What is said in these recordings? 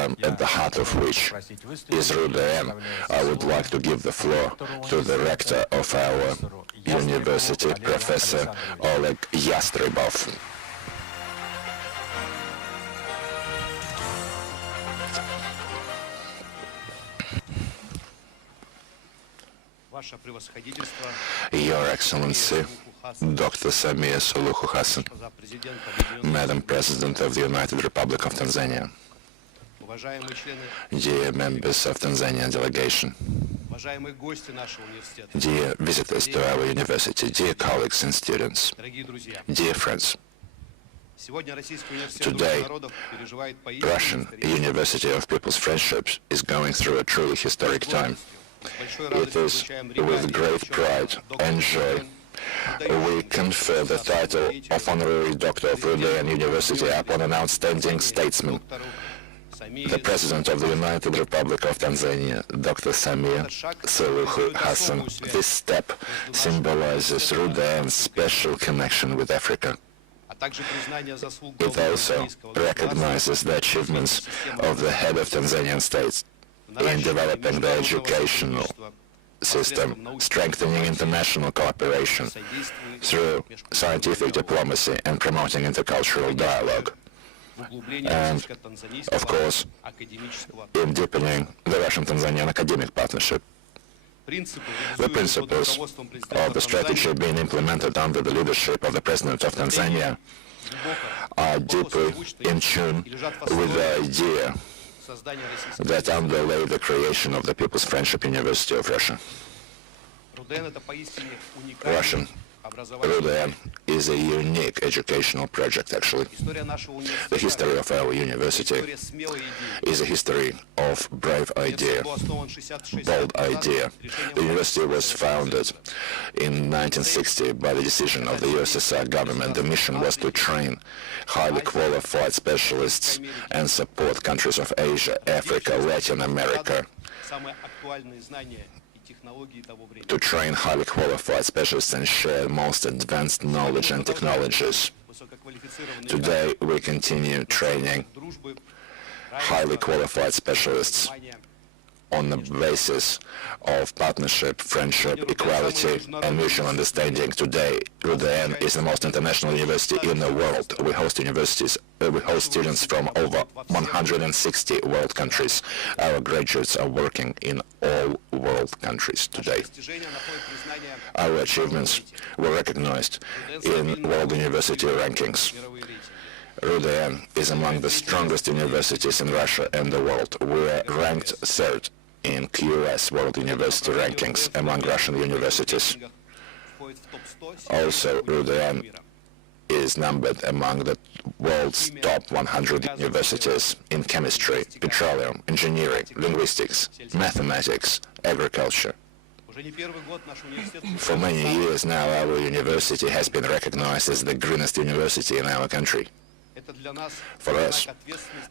at the heart of which is RUDN, I would like to give the floor to the rector of our university, Professor Oleg Yastrебov. Your Excellency, Dr. Samia Suluhu Hassan, Madam President of the United Republic of Tanzania, dear members of Tanzanian delegation, dear visitors to our university, dear colleagues and students, dear friends. Today, Russian University of People's Friendships is going through a truly historic time. It is with great pride and joy we confer the title of Honorary Doctorate of RUDN University upon an outstanding statesman, the President of the United Republic of Tanzania, Dr. Samia Suluhu Hassan. This step symbolizes RUDN's special connection with Africa. It also recognizes the achievements of the head of Tanzanian state in developing the educational system, strengthening international cooperation through scientific diplomacy and promoting intercultural dialogue, and, of course, in deepening the Russian-Tanzanian academic partnership. The principles of the strategy being implemented under the leadership of the President of Tanzania are deeply in tune with the idea that underlay the creation of the People's Friendship University of Russia. Russian RUDN is a unique educational project, actually. The history of our university is a history of brave idea, bold idea. The university was founded in 1960 by the decision of the USSR government. The mission was to train highly qualified specialists and support countries of Asia, Africa, Latin America, to train highly qualified specialists and share most advanced knowledge and technologies. Today, we continue training highly qualified specialists on the basis of partnership, friendship, equality, and mutual understanding. Today, RUDN is the most international university in the world. We host students from over 160 world countries. Our graduates are working in all world countries today. Our achievements were recognized in world university rankings. RUDN is among the strongest universities in Russia and the world. We are ranked third in QS World University rankings among Russian universities. Also, RUDN is numbered among the world's top 100 universities in chemistry, petroleum, engineering, linguistics, mathematics, agriculture. For many years now, our university has been recognized as the greenest university in our country. For us,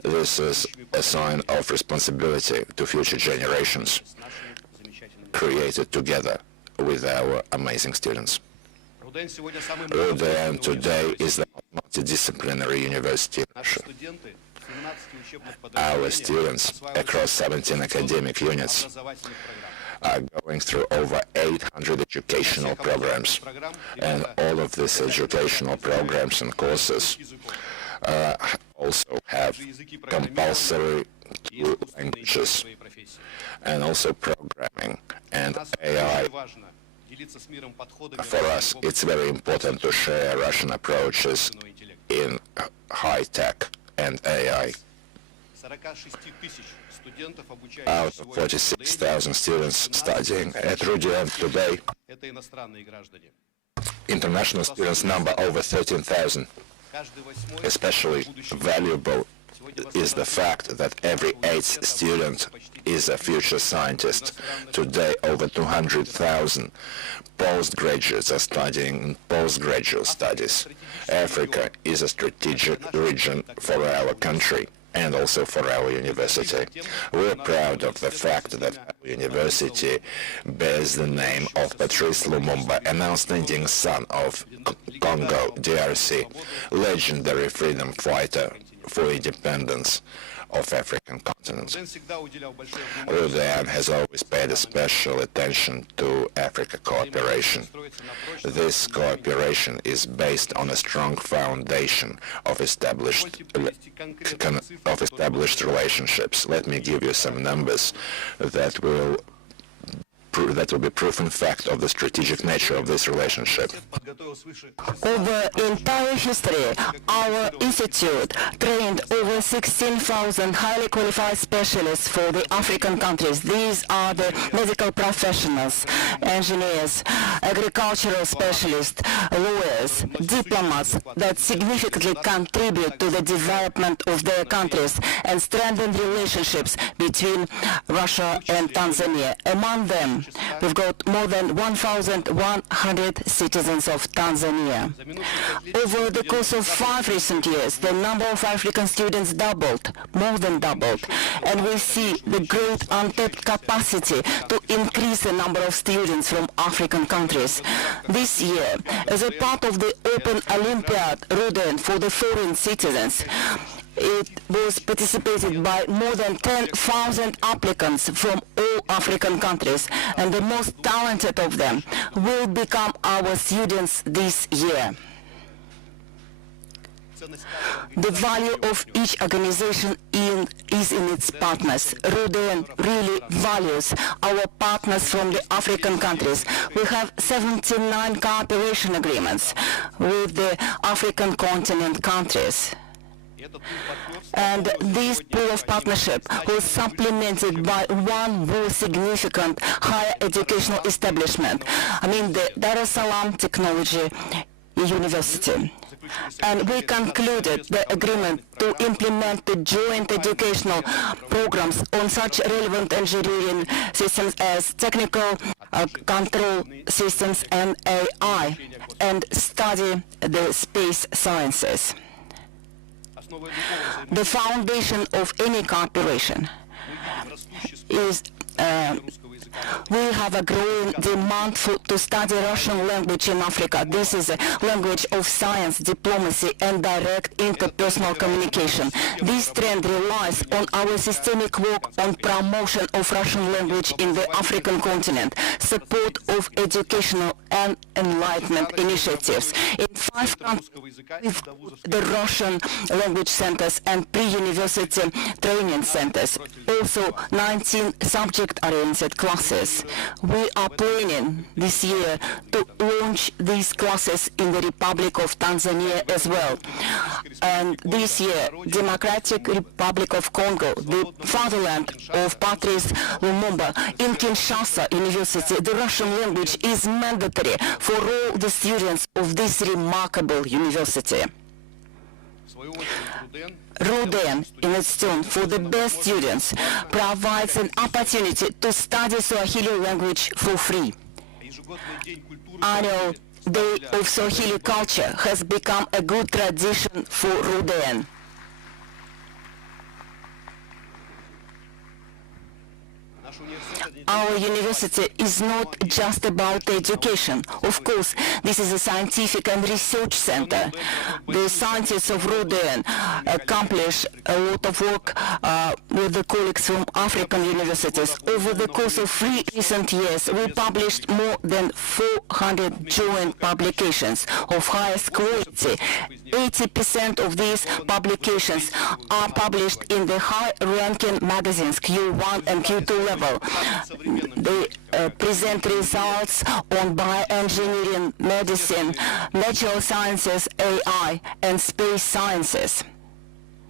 this is a sign of responsibility to future generations, created together with our amazing students. RUDN today is the multidisciplinary university in Russia. Our students across 17 academic units are going through over 800 educational programs, and all of these educational programs and courses also have compulsory two languages, and also programming and AI. For us, it's very important to share Russian approaches in high-tech and AI. Out of 46,000 students studying at RUDN today, international students number over 13,000. Especially valuable is the fact that every 8th student is a future scientist. Today, over 200,000 postgraduates are studying in postgraduate studies. Africa is a strategic region for our country and also for our university. We are proud of the fact that our university bears the name of Patrice Lumumba, an outstanding son of Congo, DRC, legendary freedom fighter for independence of African continent. RUDN has always paid a special attention to Africa cooperation. This cooperation is based on a strong foundation of established relationships. Let me give you some numbers that will be proof in fact of the strategic nature of this relationship. Over entire history, our institute trained over 16,000 highly qualified specialists for the African countries. These are the medical professionals, engineers, agricultural specialists, lawyers, diplomats that significantly contribute to the development of their countries and strengthen relationships between Russia and Tanzania. Among them, we've got more than 1,100 citizens of Tanzania. Over the course of 5 recent years, the number of African students doubled, more than doubled, and we see the great untapped capacity to increase the number of students from African countries. This year, as a part of the Open Olympiad RUDN for the foreign citizens, it was participated by more than 10,000 applicants from all African countries, and the most talented of them will become our students this year. The value of each organization is in its partners. RUDN really values our partners from the African countries. We have 79 cooperation agreements with the African continent countries. And this pool of partnership was supplemented by one more significant higher educational establishment, the Dar es Salaam Technology University. And we concluded the agreement to implement the joint educational programs on such relevant engineering systems as technical control systems and AI, and study the space sciences. The foundation of any cooperation is we have a growing demand to study Russian language in Africa. This is a language of science, diplomacy, and direct interpersonal communication. This trend relies on our systemic work on promotion of Russian language in the African continent, support of educational and enlightenment initiatives. In 5 countries, the Russian language centers and pre-university training centers, also 19 subject-oriented classes. We are planning this year to launch these classes in the Republic of Tanzania as well. And this year, Democratic Republic of Congo, the fatherland of Patrice Lumumba, in Kinshasa University, the Russian language is mandatory for all the students of this remarkable university. RUDN, in its turn, for the best students, provides an opportunity to study Swahili language for free. Annual Day of Swahili Culture has become a good tradition for RUDN. Our university is not just about education. Of course, this is a scientific and research center. The scientists of RUDN accomplish a lot of work with the colleagues from African universities. Over the course of 3 recent years, we published more than 400 joint publications of highest quality. 80% of these publications are published in the high-ranking magazines Q1 and Q2 level. They present results on bioengineering, medicine, natural sciences, AI, and space sciences.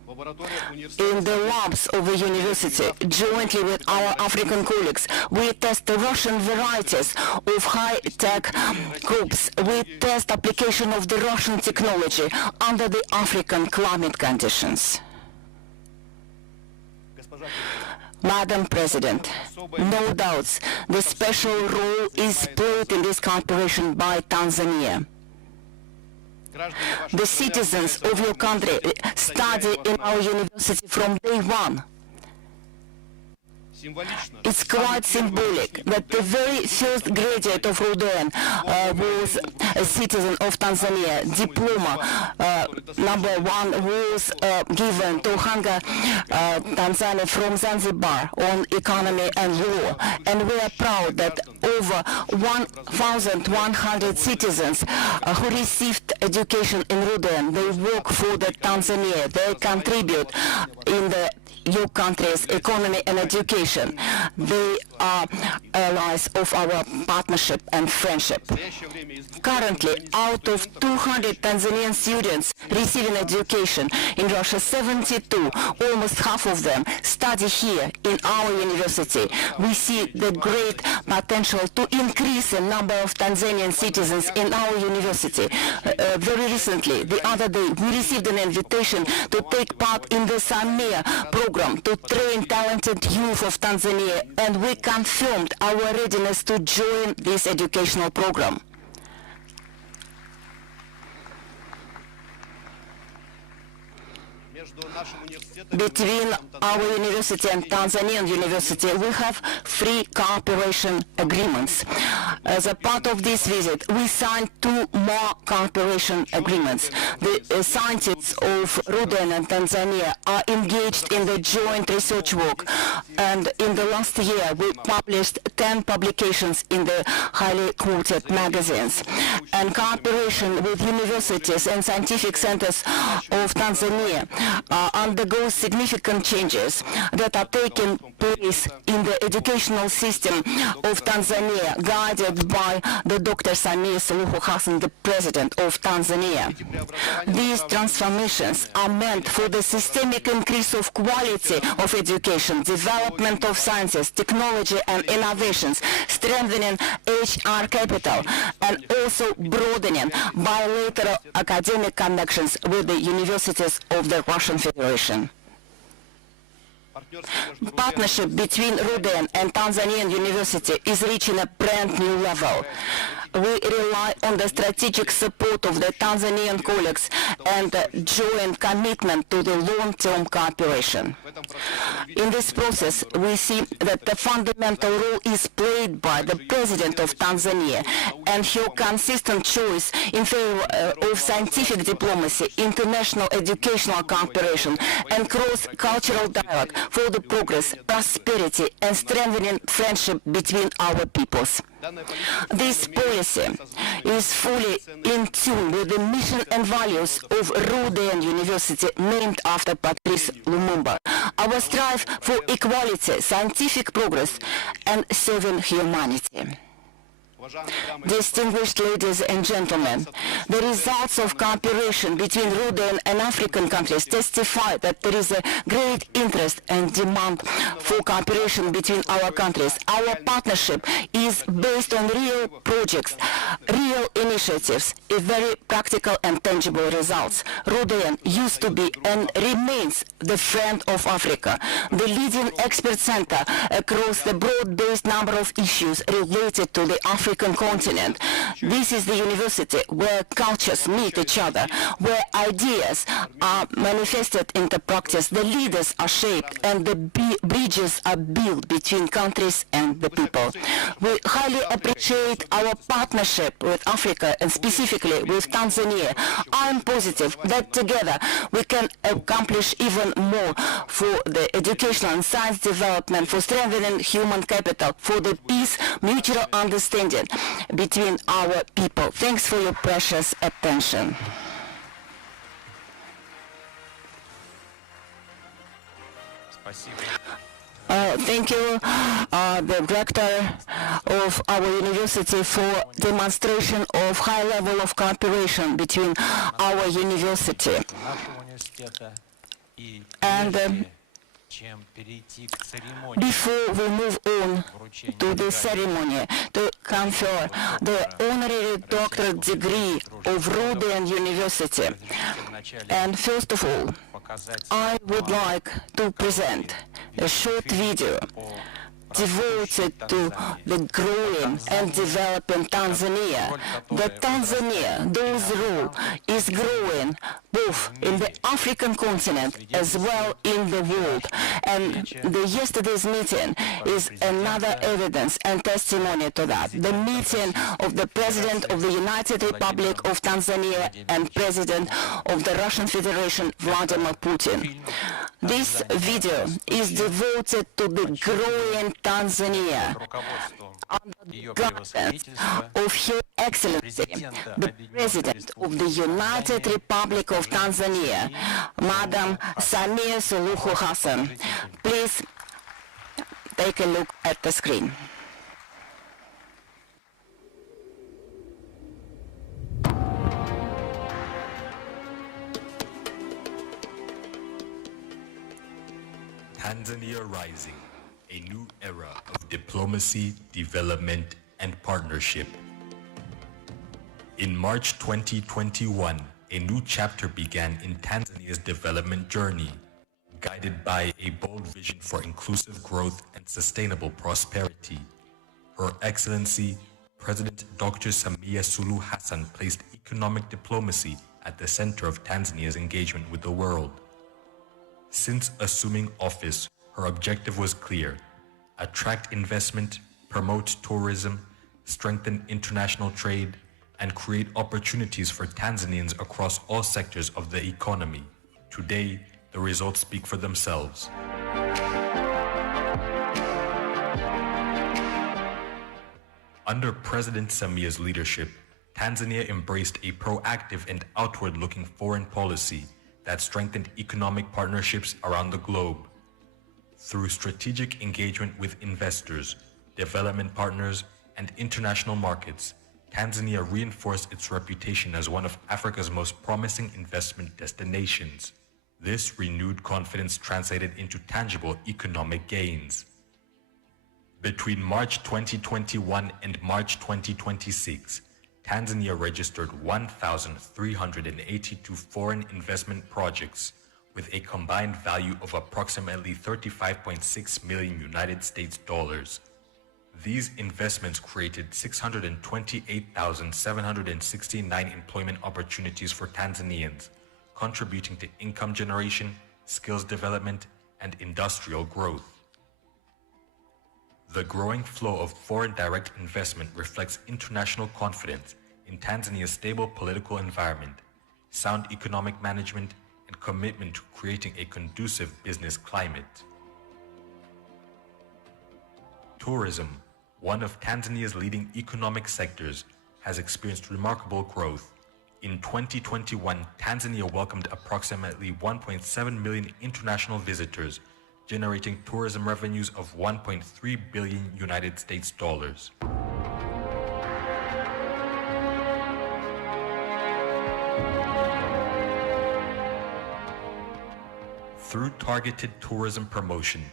In the labs of the university, jointly with our African colleagues, we test the Russian varieties of high-tech groups. We test application of the Russian technology under the African climate conditions. Madam President, no doubts, the special role is played in this cooperation by Tanzania. The citizens of your country study in our university from day one. It's quite symbolic that the very first graduate of RUDN was a citizen of Tanzania. Diploma number 1 was given to Hanga Tanzania from Zanzibar on economy and law. And we are proud that over 1,100 citizens who received education in RUDN, they work for the Tanzania. They contribute in your country's economy and education. They are allies of our partnership and friendship. Currently, out of 200 Tanzanian students receiving education in Russia, 72, almost half of them, study here in our university. We see the great potential to increase the number of Tanzanian citizens in our university. Very recently, the other day, we received an invitation to take part in the Samia program to train talented youth of Tanzania, and we confirmed our readiness to join this educational program. Between our university and Tanzanian university, we have free cooperation agreements. As a part of this visit, we signed 2 more cooperation agreements. The scientists of RUDN and Tanzania are engaged in the joint research work, and in the last year we published 10 publications in the highly quoted magazines. And cooperation with universities and scientific centers of Tanzania undergoes significant changes that are taking place in the educational system of Tanzania, guided by the Dr. Samia Suluhu Hassan, the President of Tanzania. These transformations are meant for the systemic increase of quality of education, development of sciences, technology and innovations, strengthening HR capital, and also broadening bilateral academic connections with the universities of the Russian Federation. Partnership between RUDN and Tanzanian University is reaching a brand new level. We rely on the strategic support of the Tanzanian colleagues and joint commitment to the long-term cooperation. In this process, we see that the fundamental role is played by the President of Tanzania and her consistent choice in favor of scientific diplomacy, international educational cooperation, and cross-cultural dialogue for the progress, prosperity, and strengthening friendship between our peoples. This policy is fully in tune with the mission and values of RUDN University, named after Patrice Lumumba. Our strive for equality, scientific progress, and serving humanity. Distinguished ladies and gentlemen, the results of cooperation between RUDN and African countries testify that there is a great interest and demand for cooperation between our countries. Our partnership is based on real projects, real initiatives, very practical and tangible results. RUDN used to be and remains the friend of Africa, the leading expert center across the broad-based number of issues related to the African continent. This is the university where cultures meet each other, where ideas are manifested into practice, the leaders are shaped, and the bridges are built between countries and the people. We highly appreciate our partnership with Africa and specifically with Tanzania. I am positive that together we can accomplish even more for the educational and science development, for strengthening human capital, for the peace, mutual understanding between our people. Thanks for your precious attention. Thank you, the Rector of our university, for demonstration of high level of cooperation between our university. And before we move on to the ceremony to confer the Honorary Doctorate degree of RUDN University, and first of all, I would like to present a short video devoted to the growing and developing Tanzania. The Tanzania, those role is growing both in the African continent as well in the world. And the yesterday's meeting is another evidence and testimony to that. The meeting of the President of the United Republic of Tanzania and President of the Russian Federation, Vladimir Putin. This video is devoted to the growing Tanzania under the guidance of Her Excellency, the President of the United Republic of Tanzania, Madam Samia Suluhu Hassan. Please take a look at the screen. Tanzania Rising, a new era of diplomacy, development, and partnership. In March 2021, a new chapter began in Tanzania's development journey, guided by a bold vision for inclusive growth and sustainable prosperity. Her Excellency, President Dr. Samia Suluhu Hassan placed economic diplomacy at the center of Tanzania's engagement with the world. Since assuming office, her objective was clear: attract investment, promote tourism, strengthen international trade, and create opportunities for Tanzanians across all sectors of the economy. Today, the results speak for themselves. Under President Samia's leadership, Tanzania embraced a proactive and outward-looking foreign policy that strengthened economic partnerships around the globe. Through strategic engagement with investors, development partners, and international markets, Tanzania reinforced its reputation as one of Africa's most promising investment destinations. This renewed confidence translated into tangible economic gains. Between March 2021 and March 2026, Tanzania registered 1,382 foreign investment projects with a combined value of approximately $35.6 million United States dollars. These investments created 628,769 employment opportunities for Tanzanians, contributing to income generation, skills development, and industrial growth. The growing flow of foreign direct investment reflects international confidence in Tanzania's stable political environment, sound economic management, and commitment to creating a conducive business climate. Tourism, one of Tanzania's leading economic sectors, has experienced remarkable growth. In 2021, Tanzania welcomed approximately 1.7 million international visitors, generating tourism revenues of 1.3 billion United States dollars. Through targeted tourism promotion,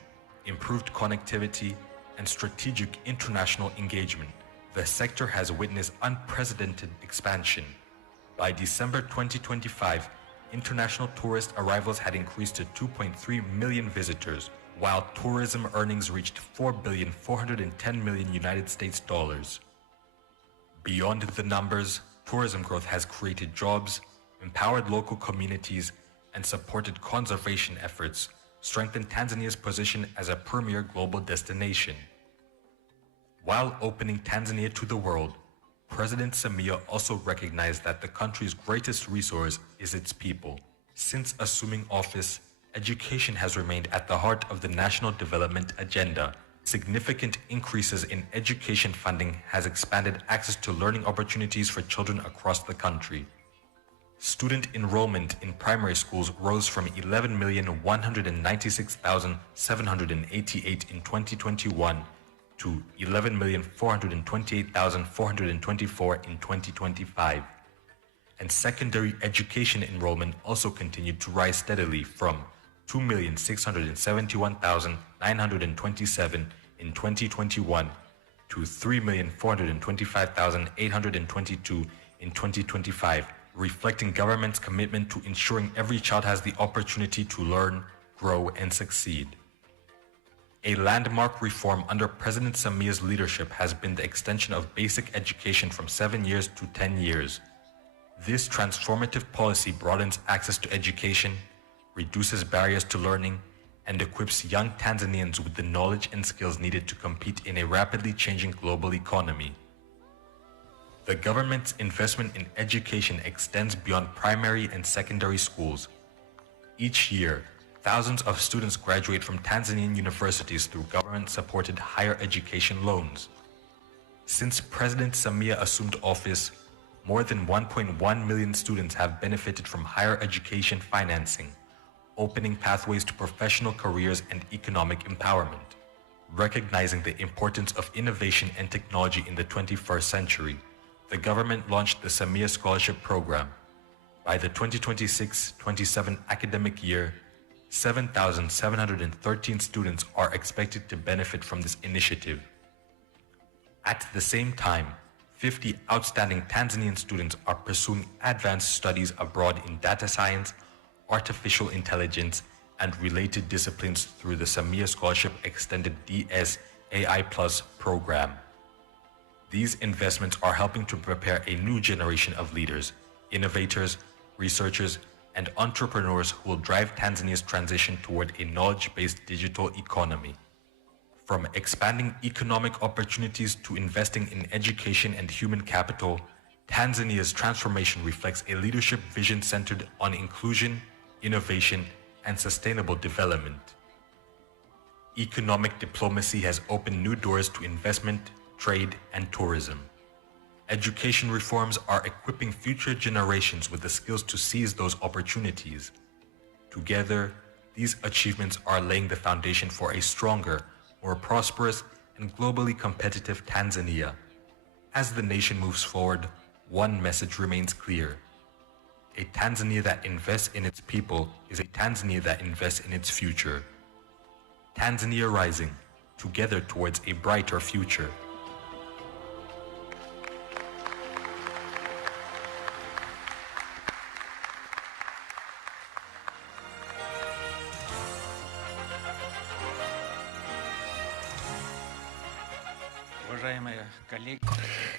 improved connectivity, and strategic international engagement, the sector has witnessed unprecedented expansion. By December 2025, international tourist arrivals had increased to 2.3 million visitors, while tourism earnings reached $4.410 billion United States dollars. Beyond the numbers, tourism growth has created jobs, empowered local communities, and supported conservation efforts, strengthened Tanzania's position as a premier global destination. While opening Tanzania to the world, President Samia also recognized that the country's greatest resource is its people. Since assuming office, education has remained at the heart of the national development agenda. Significant increases in education funding has expanded access to learning opportunities for children across the country. Student enrollment in primary schools rose from 11,196,788 in 2021 to 11,428,424 in 2025. And secondary education enrollment also continued to rise steadily from 2,671,927 in 2021 to 3,425,822 in 2025, reflecting government's commitment to ensuring every child has the opportunity to learn, grow, and succeed. A landmark reform under President Samia's leadership has been the extension of basic education from 7 years to 10 years. This transformative policy broadens access to education, reduces barriers to learning, and equips young Tanzanians with the knowledge and skills needed to compete in a rapidly changing global economy. The government's investment in education extends beyond primary and secondary schools. Each year, thousands of students graduate from Tanzanian universities through government-supported higher education loans. Since President Samia assumed office, more than 1.1 million students have benefited from higher education financing, opening pathways to professional careers and economic empowerment. Recognizing the importance of innovation and technology in the 21st century, the government launched the Samia Scholarship Program. By the 2026-27 academic year, 7,713 students are expected to benefit from this initiative. At the same time, 50 outstanding Tanzanian students are pursuing advanced studies abroad in data science, artificial intelligence, and related disciplines through the Samia Scholarship Extended DS AI Plus program. These investments are helping to prepare a new generation of leaders, innovators, researchers, and entrepreneurs who will drive Tanzania's transition toward a knowledge-based digital economy. From expanding economic opportunities to investing in education and human capital, Tanzania's transformation reflects a leadership vision centered on inclusion, innovation, and sustainable development. Economic diplomacy has opened new doors to investment, trade, and tourism. Education reforms are equipping future generations with the skills to seize those opportunities. Together, these achievements are laying the foundation for a stronger, more prosperous, and globally competitive Tanzania. As the nation moves forward, one message remains clear. A Tanzania that invests in its people is a Tanzania that invests in its future. Tanzania rising, together towards a brighter future.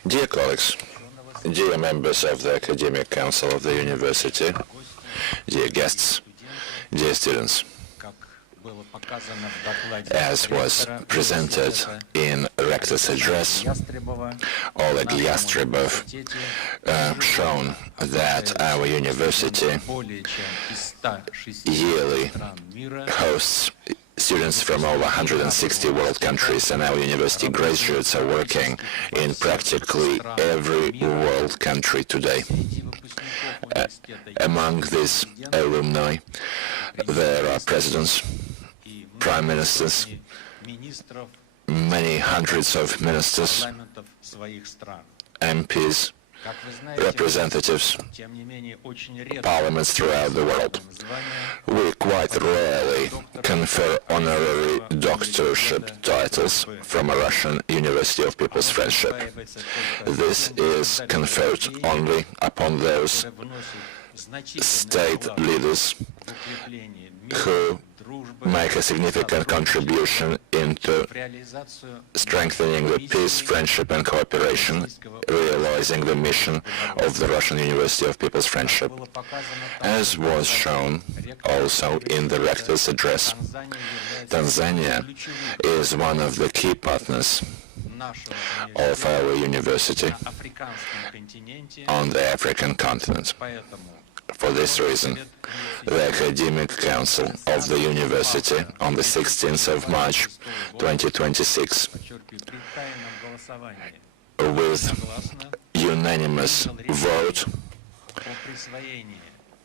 Dear colleagues, dear members of the Academic Council of the University, dear guests, dear students, as was presented in Rector's address, Oleg Yastrебov shown that our university yearly hosts students from over 160 world countries, and our university graduates are working in practically every world country today. Among these alumni, there are presidents, prime ministers, many hundreds of ministers, MPs, representatives, parliaments throughout the world. We quite rarely confer honorary doctorship titles from a Russian University of People's Friendship. This is conferred only upon those state leaders who make a significant contribution into strengthening the peace, friendship, and cooperation, realizing the mission of the Russian University of People's Friendship. As was shown also in the Rector's address, Tanzania is one of the key partners of our university on the African continent. For this reason, the Academic Council of the University on the 16th of March 2026, with unanimous vote,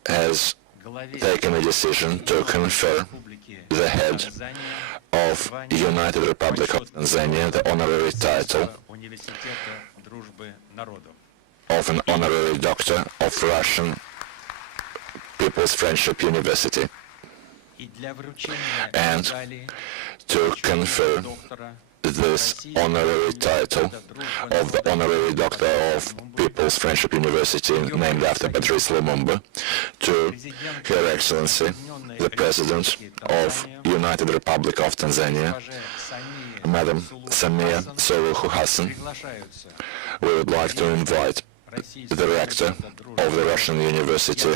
has taken a decision to confer the head of United Republic of Tanzania the honorary title of an honorary doctor of Russian People's Friendship University, and to confer this honorary title of the Honorary Doctor of People's Friendship University, named after Patrice Lumumba, to Her Excellency, the President of United Republic of Tanzania, Madam Samia Suluhu Hassan. We would like to invite the Rector of the Russian University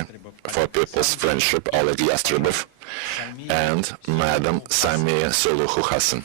for People's Friendship, Oleg Yastrебov, and Madam Samia Suluhu Hassan.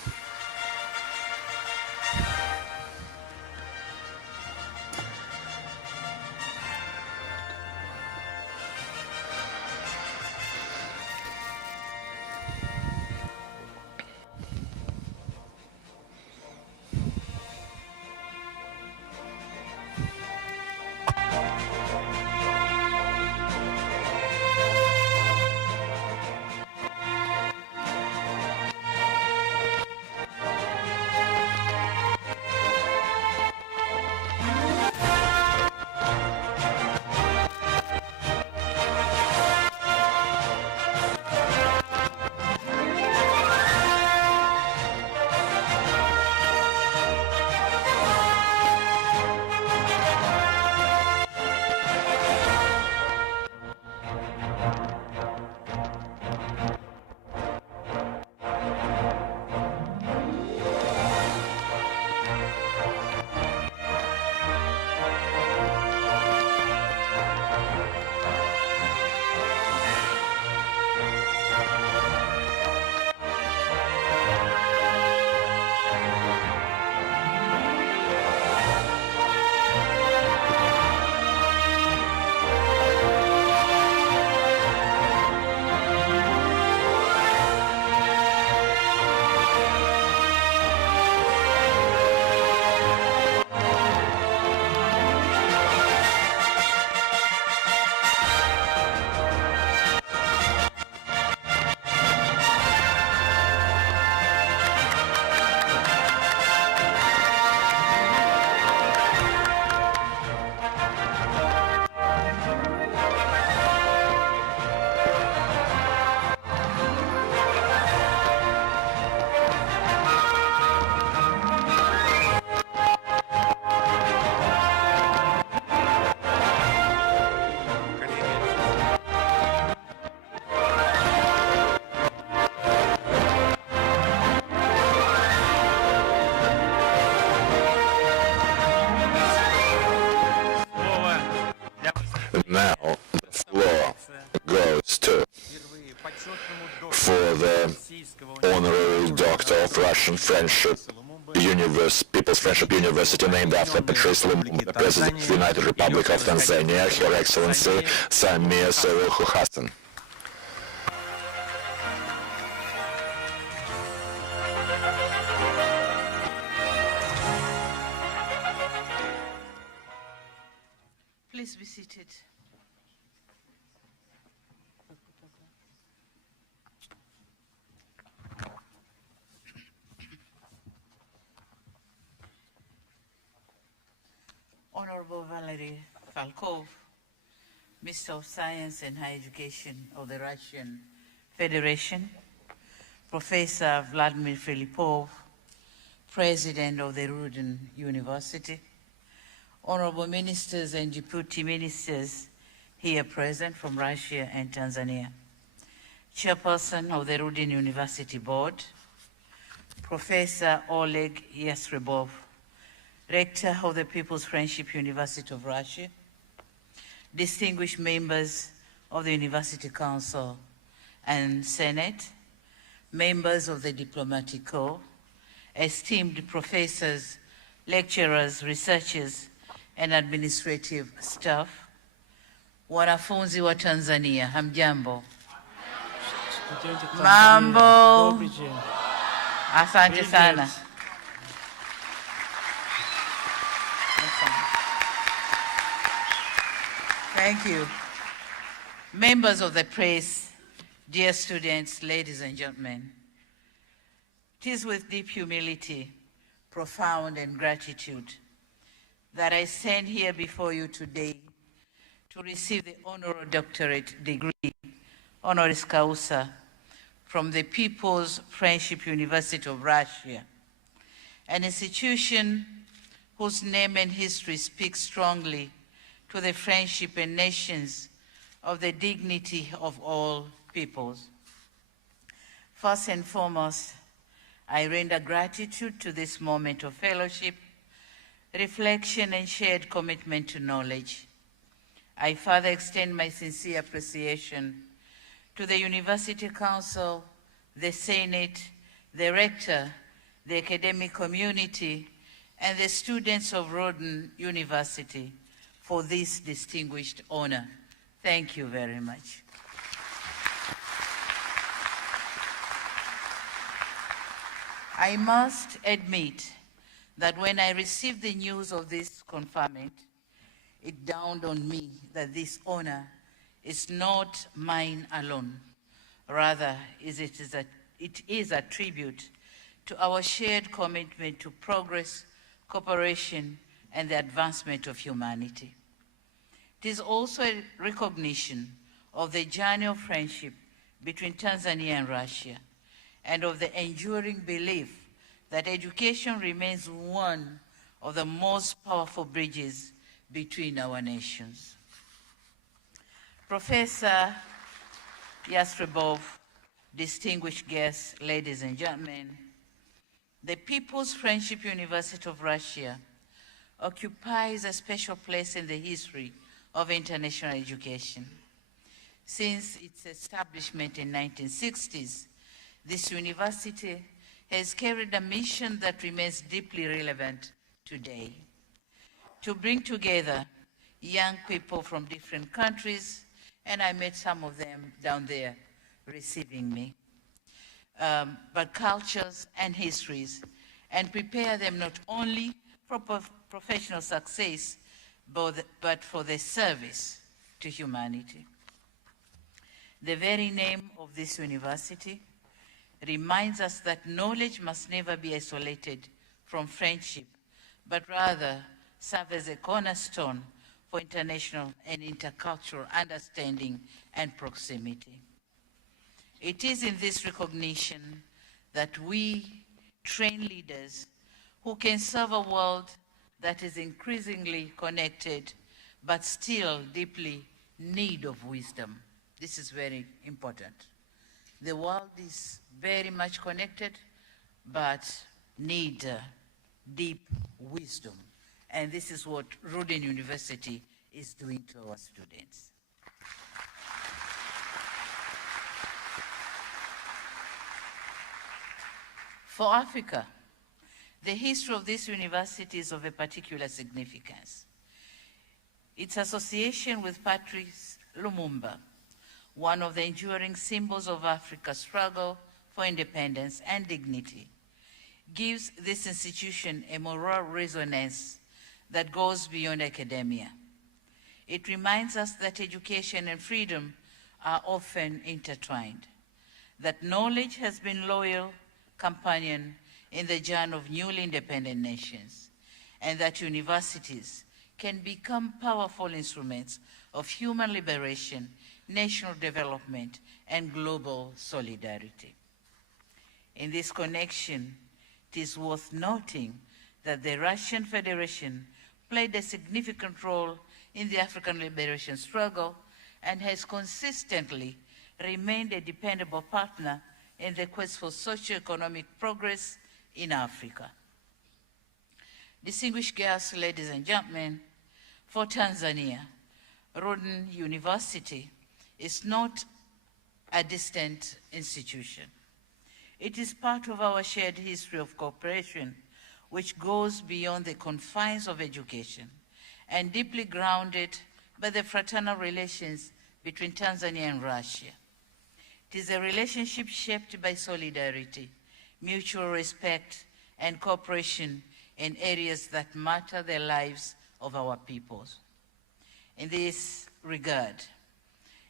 Now the floor goes to for the Honorary Doctor of Russian Friendship People's Friendship University, named after Patrice Lumumba, the President of the United Republic of Tanzania, Her Excellency Samia Suluhu Hassan. Please be seated. Honorable Valery Falkov, Minister of Science and Higher Education of the Russian Federation, Professor Vladimir Filipov, President of the RUDN University, Honorable Ministers and Deputy Ministers here present from Russia and Tanzania, Chairperson of the RUDN University Board, Professor Oleg Yastrебov, Rector of the People's Friendship University of Russia, distinguished members of the University Council and Senate, members of the Diplomatic Corps, esteemed professors, lecturers, researchers, and administrative staff, wanafunzi wa Tanzania, hamjambo. Mambo. Asante sana. Thank you. Members of the press, dear students, ladies and gentlemen, it is with deep humility, profound and gratitude that I stand here before you today to receive the Honorary Doctorate degree, honoris causa, from the People's Friendship University of Russia. an institution whose name and history speak strongly to the friendship and nations of the dignity of all peoples. First and foremost, I render gratitude to this moment of fellowship, reflection, and shared commitment to knowledge. I further extend my sincere appreciation to the University Council, the Senate, the Rector, the academic community, and the students of RUDN University for this distinguished honor. Thank you very much. I must admit that when I received the news of this conferment, it dawned on me that this honor is not mine alone. Rather, it is a tribute to our shared commitment to progress, cooperation, and the advancement of humanity. It is also a recognition of the journey of friendship between Tanzania and Russia, and of the enduring belief that education remains one of the most powerful bridges between our nations. Professor Yastrebov, distinguished guests, ladies and gentlemen, the People's Friendship University of Russia occupies a special place in the history of international education. Since its establishment in the 1960s, this university has carried a mission that remains deeply relevant today: to bring together young people from different countries, and I met some of them down there receiving me, but cultures and histories, and prepare them not only for professional success, but for their service to humanity. The very name of this university reminds us that knowledge must never be isolated from friendship, but rather serve as a cornerstone for international and intercultural understanding and proximity. It is in this recognition that we train leaders who can serve a world that is increasingly connected, but still deeply in need of wisdom. This is very important. The world is very much connected, but need deep wisdom. And this is what RUDN University is doing to our students. For Africa, the history of this university is of a particular significance. Its association with Patrice Lumumba, one of the enduring symbols of Africa's struggle for independence and dignity, gives this institution a moral resonance that goes beyond academia. It reminds us that education and freedom are often intertwined, that knowledge has been loyal companion in the journey of newly independent nations, and that universities can become powerful instruments of human liberation, national development, and global solidarity. In this connection, it is worth noting that the Russian Federation played a significant role in the African liberation struggle and has consistently remained a dependable partner in the quest for socio-economic progress in Africa. Distinguished guests, ladies and gentlemen, for Tanzania, RUDN University is not a distant institution. It is part of our shared history of cooperation, which goes beyond the confines of education and deeply grounded by the fraternal relations between Tanzania and Russia. It is a relationship shaped by solidarity, mutual respect, and cooperation in areas that matter the lives of our peoples. In this regard,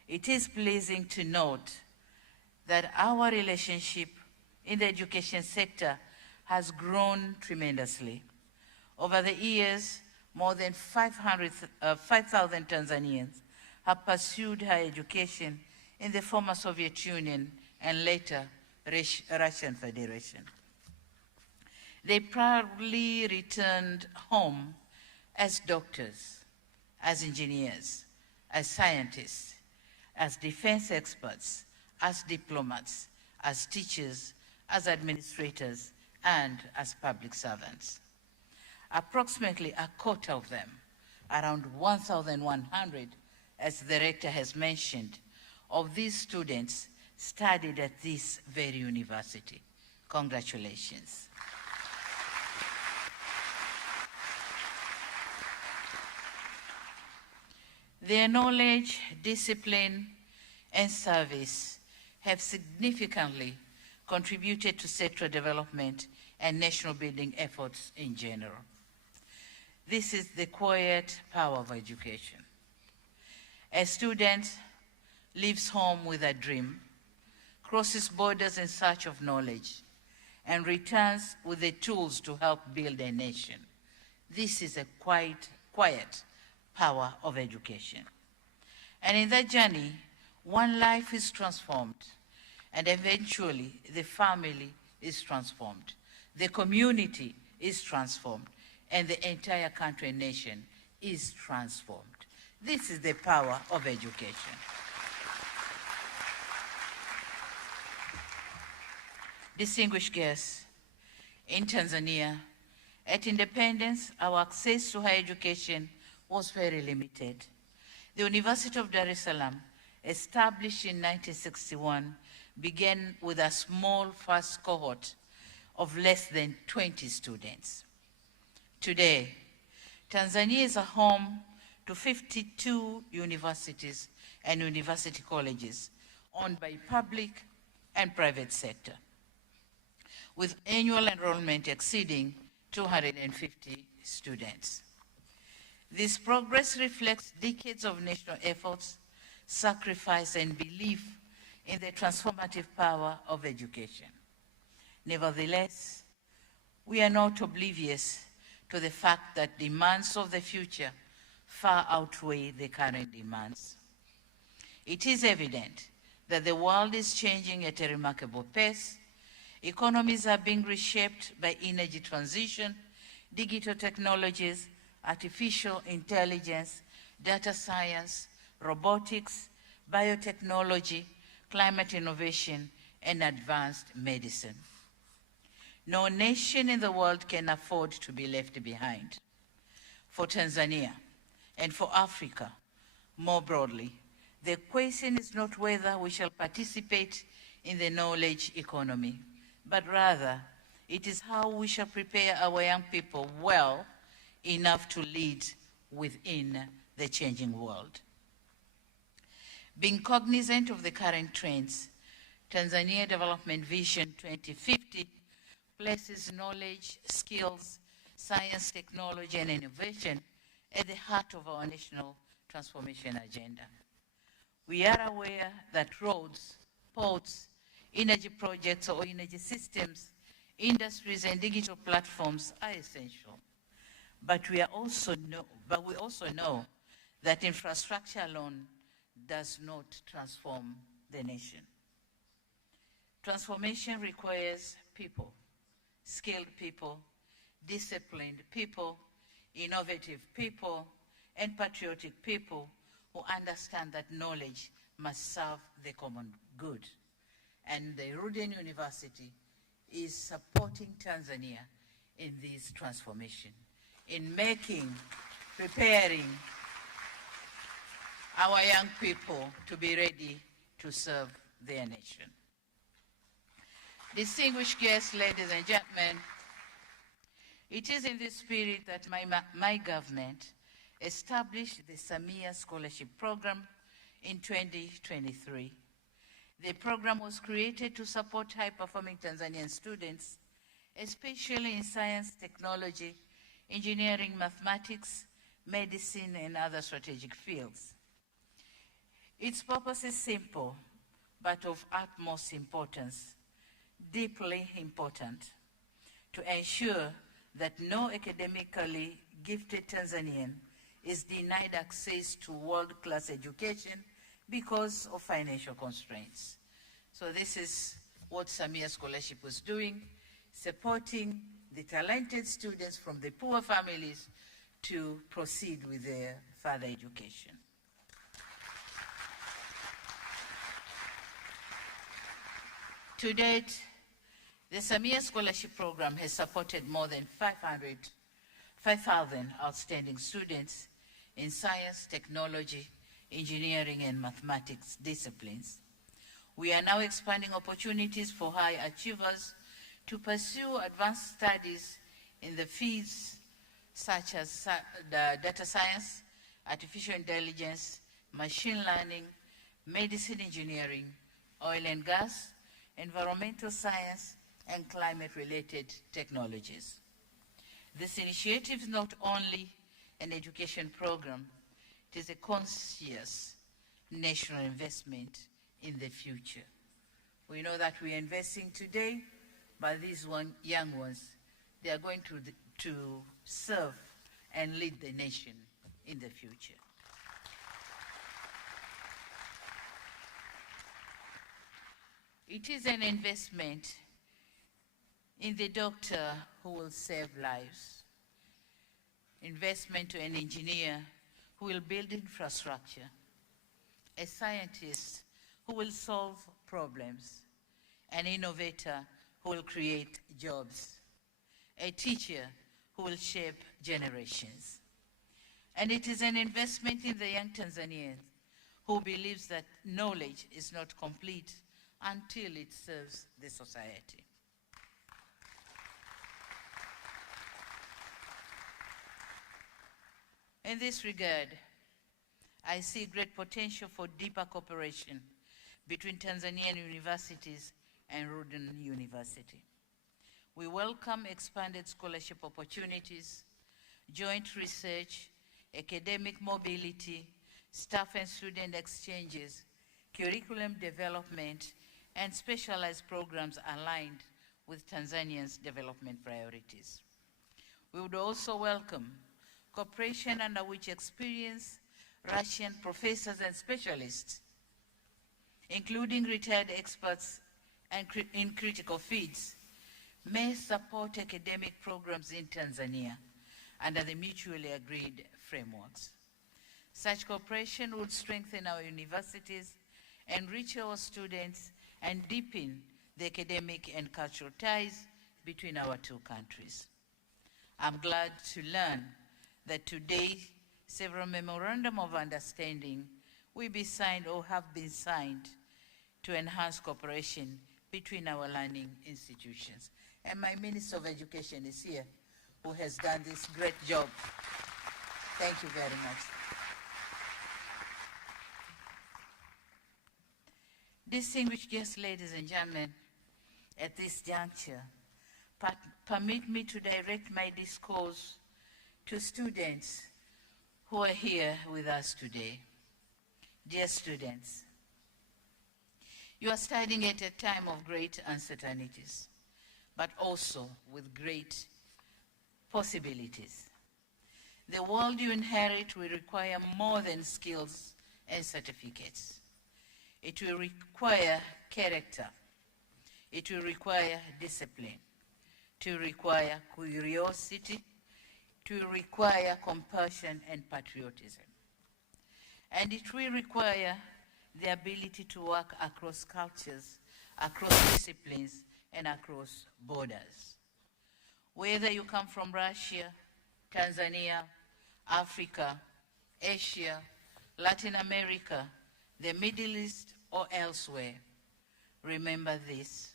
it is pleasing to note that our relationship in the education sector has grown tremendously. Over the years, more than 5,000 Tanzanians have pursued higher education in the former Soviet Union and later Russian Federation. They proudly returned home as doctors, as engineers, as scientists, as defense experts, as diplomats, as teachers, as administrators, and as public servants. Approximately a quarter of them, around 1,100, as the rector has mentioned, of these students studied at this very university. Congratulations. Their knowledge, discipline, and service have significantly contributed to sectoral development and national building efforts in general. This is the quiet power of education. A student leaves home with a dream, crosses borders in search of knowledge, and returns with the tools to help build a nation. This is a quiet power of education. And in that journey, one life is transformed, and eventually the family is transformed, the community is transformed, and the entire country and nation is transformed. This is the power of education. Distinguished guests, in Tanzania, at independence, our access to higher education was very limited. The University of Dar es Salaam, established in 1961, began with a small first cohort of less than 20 students. Today, Tanzania is a home to 52 universities and university colleges owned by public and private sector, with annual enrollment exceeding 250 students. This progress reflects decades of national efforts, sacrifice, and belief in the transformative power of education. Nevertheless, we are not oblivious to the fact that demands of the future far outweigh the current demands. It is evident that the world is changing at a remarkable pace. Economies are being reshaped by energy transition, digital technologies, artificial intelligence, data science, robotics, biotechnology, climate innovation, and advanced medicine. No nation in the world can afford to be left behind. For Tanzania and for Africa, more broadly, the question is not whether we shall participate in the knowledge economy, but rather it is how we shall prepare our young people well enough to lead within the changing world. Being cognizant of the current trends, Tanzania Development Vision 2050 places knowledge, skills, science, technology, and innovation at the heart of our national transformation agenda. We are aware that roads, ports, energy projects or energy systems, industries, and digital platforms are essential. But we also know that infrastructure alone does not transform the nation. Transformation requires people, skilled people, disciplined people, innovative people, and patriotic people who understand that knowledge must serve the common good. And the RUDN University is supporting Tanzania in this transformation, in preparing our young people to be ready to serve their nation. Distinguished guests, ladies and gentlemen, it is in this spirit that my government established the Samia Scholarship Program in 2023. The program was created to support high-performing Tanzanian students, especially in science, technology, engineering, mathematics, medicine, and other strategic fields. Its purpose is simple, but of utmost importance, deeply important, to ensure that no academically gifted Tanzanian is denied access to world-class education because of financial constraints. So this is what Samia Scholarship was doing supporting the talented students from the poor families to proceed with their further education. To date, the Samia Scholarship Program has supported more than 5,000 outstanding students in science, technology, engineering, and mathematics disciplines. We are now expanding opportunities for high achievers to pursue advanced studies in the fields such as data science, artificial intelligence, machine learning, medicine engineering, oil and gas, environmental science, and climate-related technologies. This initiative is not only an education program, it is a conscious national investment in the future. We know that we are investing today, but these young ones, they are going to serve and lead the nation in the future. It is an investment in the doctor who will save lives, investment to an engineer who will build infrastructure, a scientist who will solve problems, an innovator who will create jobs, a teacher who will shape generations. And it is an investment in the young Tanzanian who believes that knowledge is not complete until it serves the society. In this regard, I see great potential for deeper cooperation between Tanzanian universities and RUDN University. We welcome expanded scholarship opportunities, joint research, academic mobility, staff and student exchanges, curriculum development, and specialized programs aligned with Tanzania's development priorities. We would also welcome cooperation under which experienced Russian professors and specialists, including retired experts and in critical fields, may support academic programs in Tanzania under the mutually agreed frameworks. Such cooperation would strengthen our universities, enrich our students, and deepen the academic and cultural ties between our two countries. I'm glad to learn that today several memorandum of understanding will be signed or have been signed to enhance cooperation between our learning institutions. And my Minister of Education is here, who has done this great job. Thank you very much. Distinguished guests, ladies and gentlemen, at this juncture, permit me to direct my discourse to students who are here with us today. Dear students, you are studying at a time of great uncertainties, but also with great possibilities. The world you inherit will require more than skills and certificates. It will require character. It will require discipline. It will require curiosity. It will require compassion and patriotism. And it will require the ability to work across cultures, across disciplines, and across borders. Whether you come from Russia, Tanzania, Africa, Asia, Latin America, the Middle East, or elsewhere, remember this.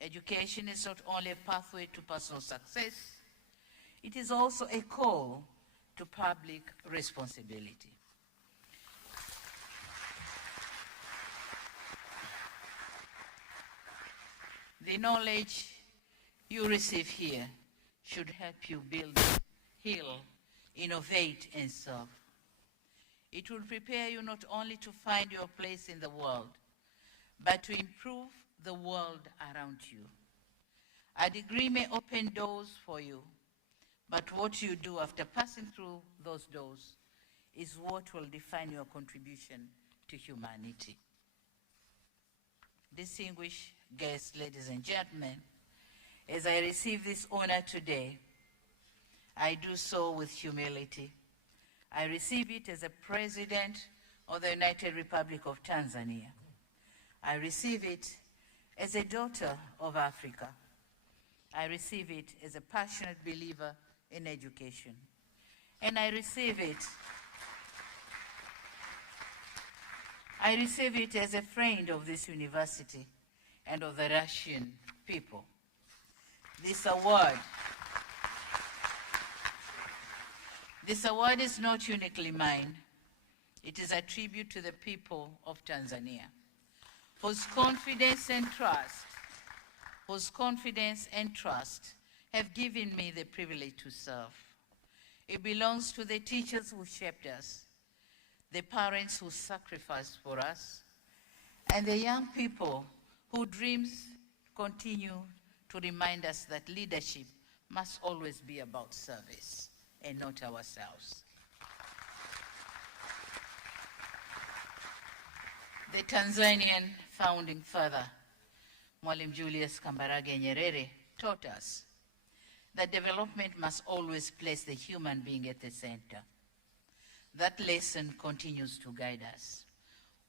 Education is not only a pathway to personal success, it is also a call to public responsibility. The knowledge you receive here should help you build, heal, innovate, and serve. It will prepare you not only to find your place in the world, but to improve the world around you. A degree may open doors for you, but what you do after passing through those doors is what will define your contribution to humanity. Distinguished guests, ladies and gentlemen, As I receive this honor today, I do so with humility. I receive it as a President of the United Republic of Tanzania. I receive it as a daughter of Africa. I receive it as a passionate believer in education. And I receive it as a friend of this university and of the Russian people. This award is not uniquely mine. It is a tribute to the people of Tanzania, whose confidence and trust have given me the privilege to serve. It belongs to the teachers who shaped us, the parents who sacrificed for us, and the young people whose dreams continue to remind us that leadership must always be about service and not ourselves. The Tanzanian founding father, Mwalimu Julius Kambarage Nyerere, taught us that development must always place the human being at the center. That lesson continues to guide us.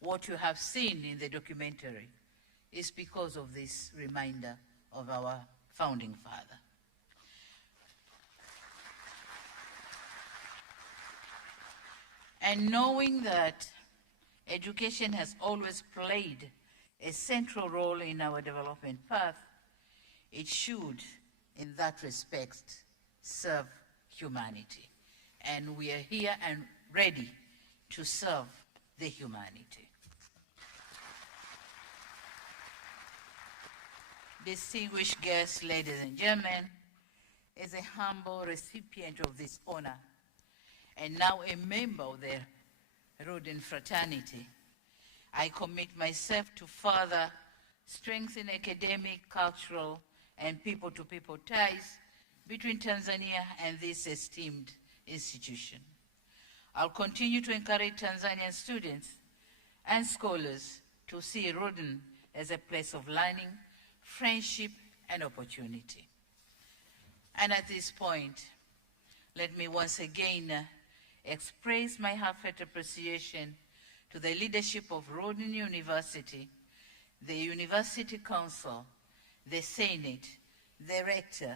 What you have seen in the documentary is because of this reminder of our founding father. And knowing that education has always played a central role in our development path, it should, in that respect, serve humanity. And we are here and ready to serve the humanity. Distinguished guests, ladies and gentlemen, as a humble recipient of this honor, and now a member of the RUDN fraternity, I commit myself to further strengthen academic, cultural, and people-to-people ties between Tanzania and this esteemed institution. I'll continue to encourage Tanzanian students and scholars to see RUDN as a place of learning, friendship, and opportunity. And at this point, let me once again express my heartfelt appreciation to the leadership of RUDN University, the University Council, the Senate, the Rector,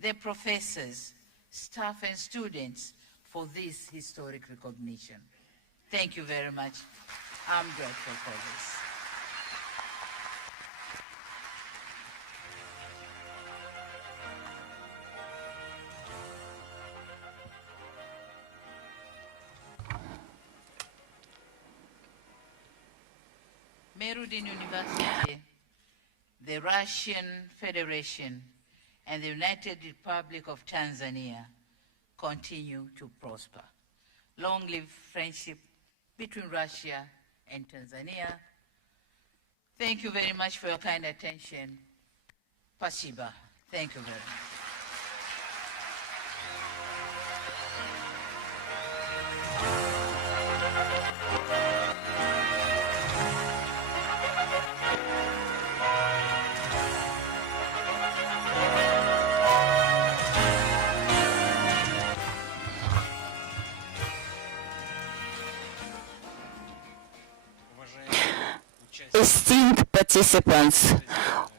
the professors, staff, and students for this historic recognition. Thank you very much. I'm grateful for this. RUDN University, the Russian Federation, and the United Republic of Tanzania continue to prosper. Long live friendship between Russia and Tanzania. Thank you very much for your kind attention. Spasiba. Thank you very much. Esteemed participants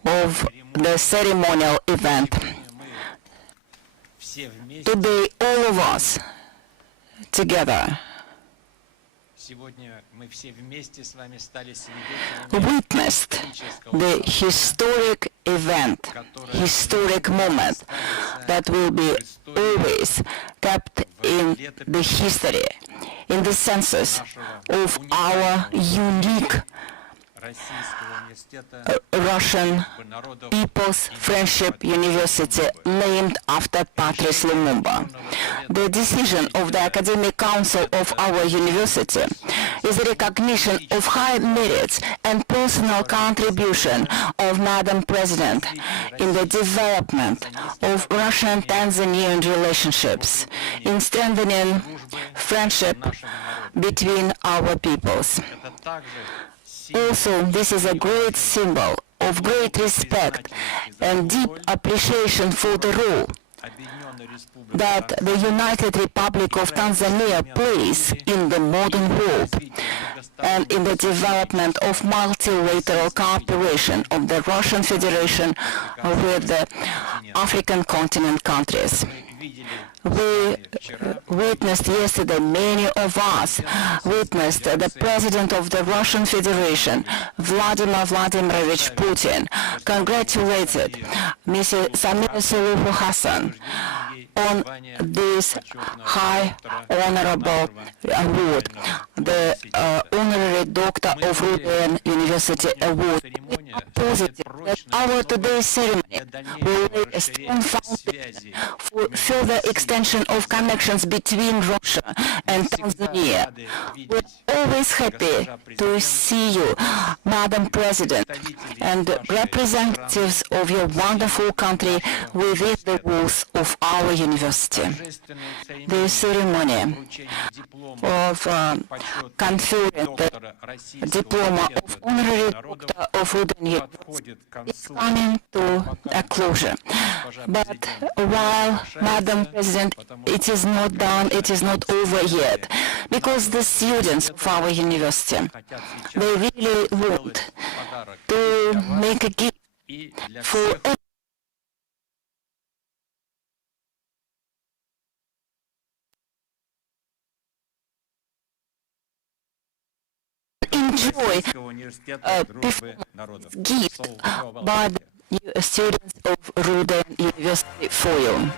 of the ceremonial event, today all of us together witnessed the historic event, historic moment that will be always kept in the history, in the census of our unique Russian People's Friendship University, named after Patrice Lumumba. The decision of the Academic Council of our university is a recognition of high merits and personal contribution of Madam President in the development of Russian-Tanzanian relationships, in strengthening friendship between our peoples. Also, this is a great symbol of great respect and deep appreciation for the role that the United Republic of Tanzania plays in the modern world and in the development of multilateral cooperation of the Russian Federation with the African continent countries. We witnessed yesterday, many of us witnessed the President of the Russian Federation, Vladimir Vladimirovich Putin, congratulated Mrs. Samia Suluhu Hassan on this high honorable award, the Honorary Doctorate of RUDN University Award. Positive that our today's ceremony will lay a strong foundation for further extension of connections between Russia and Tanzania. We're always happy to see you, Madam President, and representatives of your wonderful country within the walls of our university. The ceremony of conferring the diploma of Honorary Doctor of RUDN University is coming to a closure. But while, Madam President, it is not done, it is not over yet, because the students of our university, they really want to make a gift for enjoy performance gift by the students of RUDN University for you.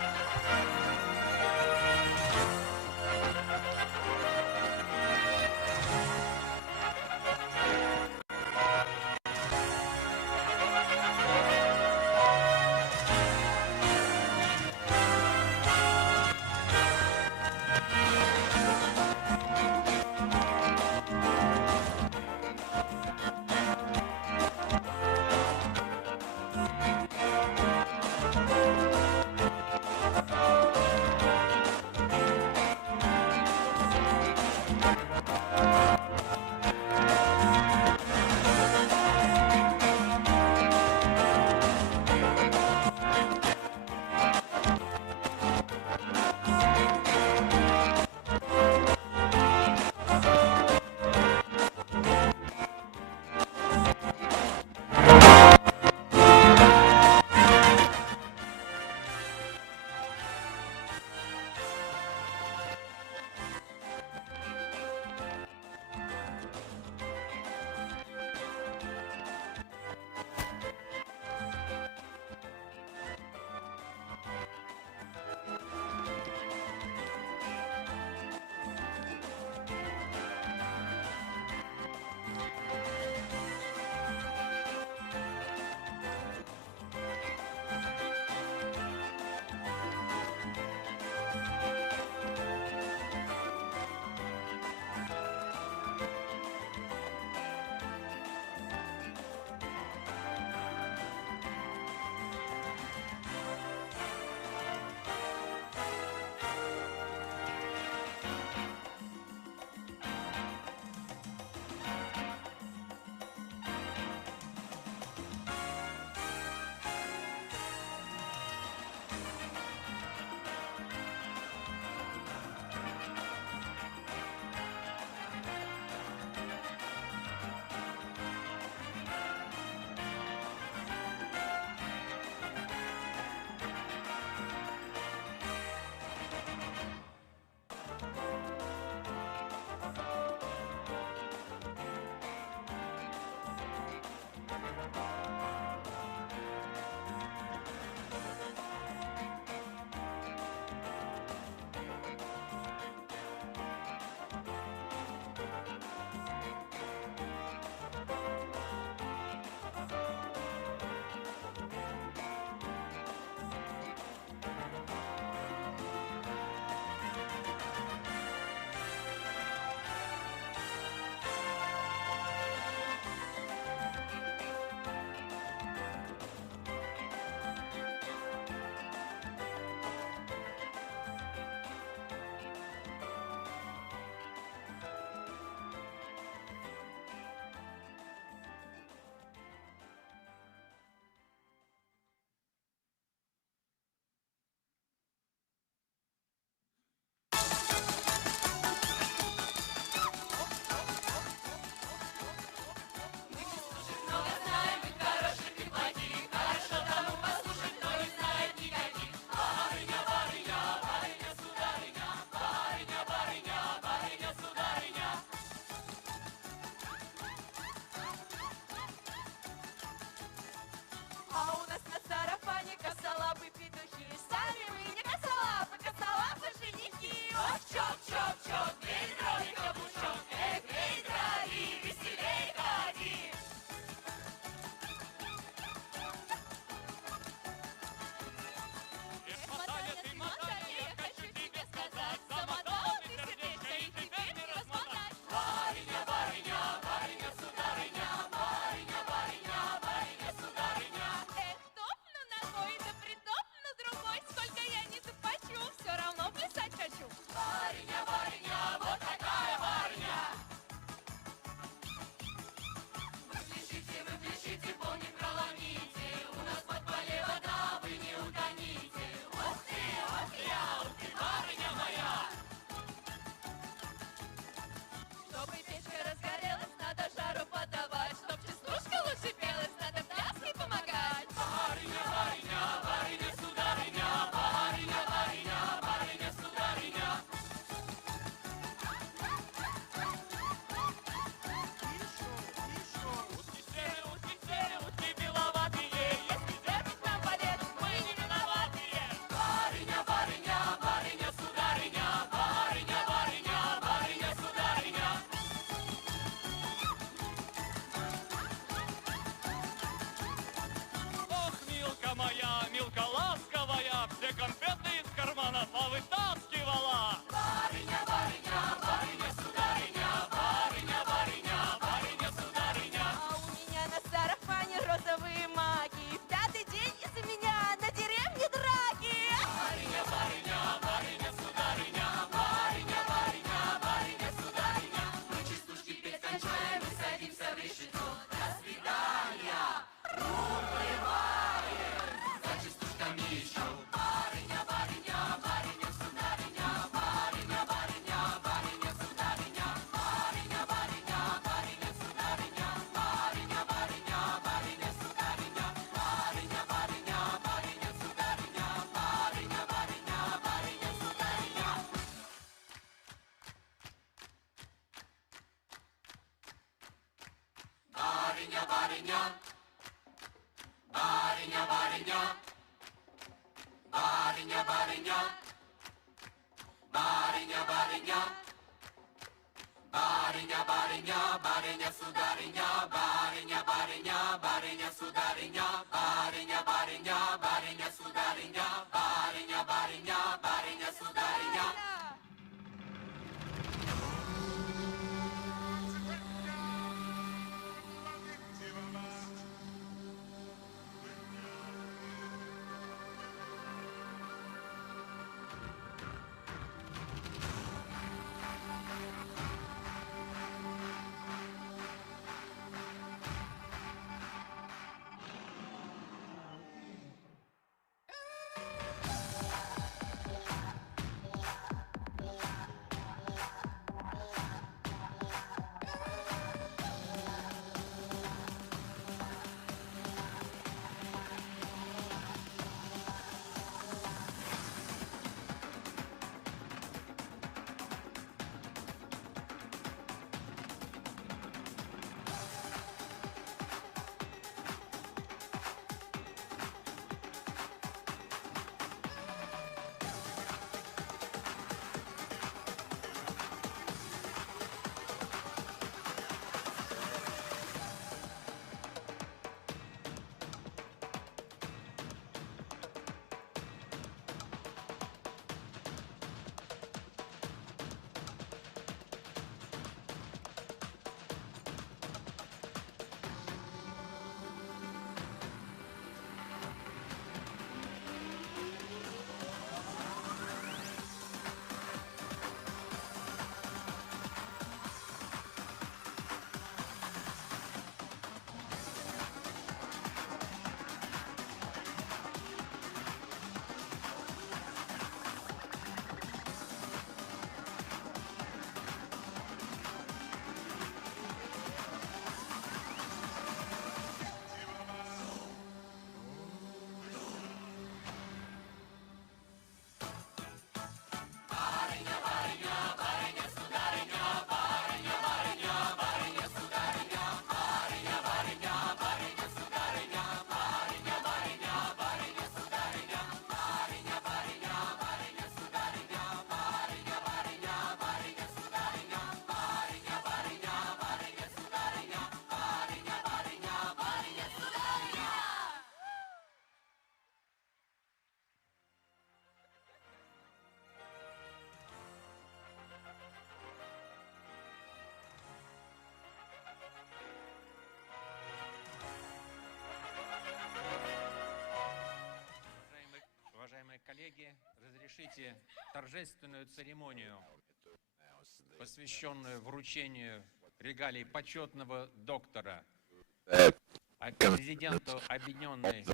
она все конфеты из кармана повытаскивала. Барыня, барыня, барыня, сударыня, барыня, барыня, барыня, сударыня. А у меня на сарафане розовые маки. В пятый день из-за меня на деревне драки. Барыня, барыня, барыня, сударыня, барыня, барыня, барыня, сударыня. Мы частушки петь кончаем и садимся в решето. До свидания, уплываем за частушками еще. Барыня, барыня, барыня, сударыня, барыня, барыня, барыня, сударыня, барыня, барыня, барыня, сударыня, барыня, барыня, барыня, сударыня, барыня, барыня, барыня, сударыня, барыня, барыня, барыня, сударыня. Барыня, барыня, барыня, барыня, барыня, барыня, барыня, барыня, барыня, барыня, барыня, сударыня, барыня, барыня, барыня, сударыня, барыня, барыня, барыня, сударыня, барыня, барыня, барыня, сударыня. Уважаемые коллеги, разрешите торжественную церемонию, посвященную вручению регалий почетного доктора президенту Объединенной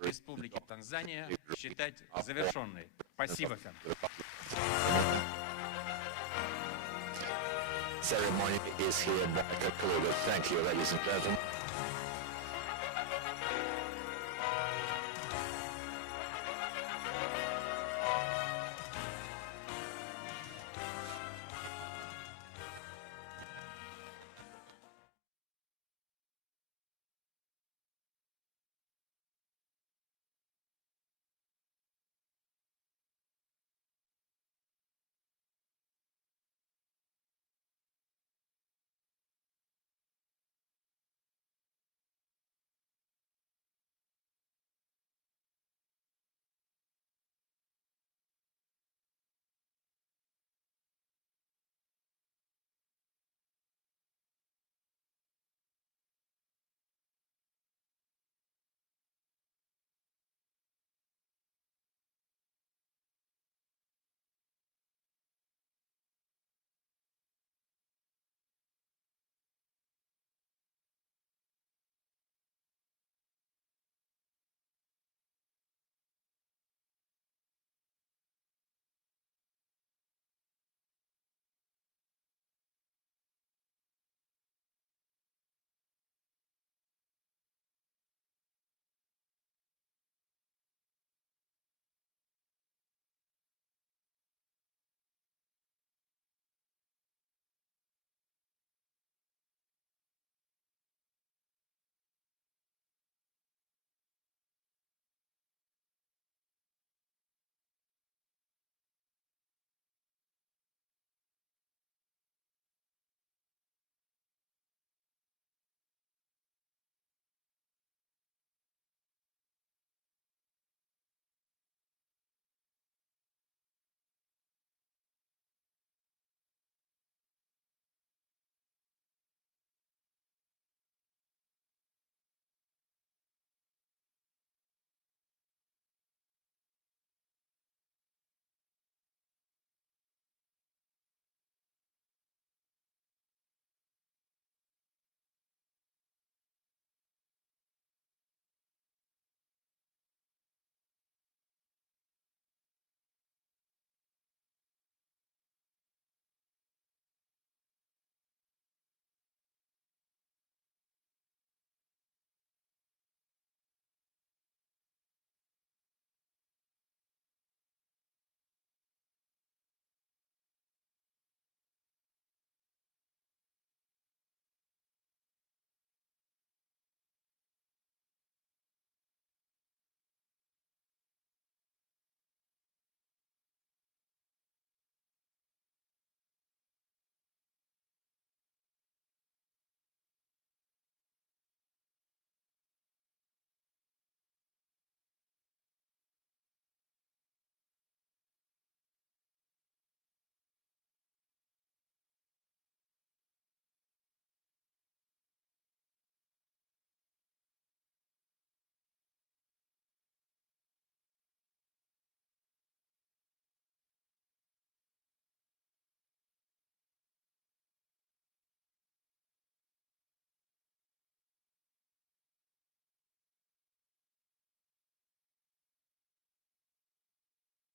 Республики Танзания, считать завершенной. Спасибо всем. Ceremony is hereby concluded. Thank you, ladies and gentlemen.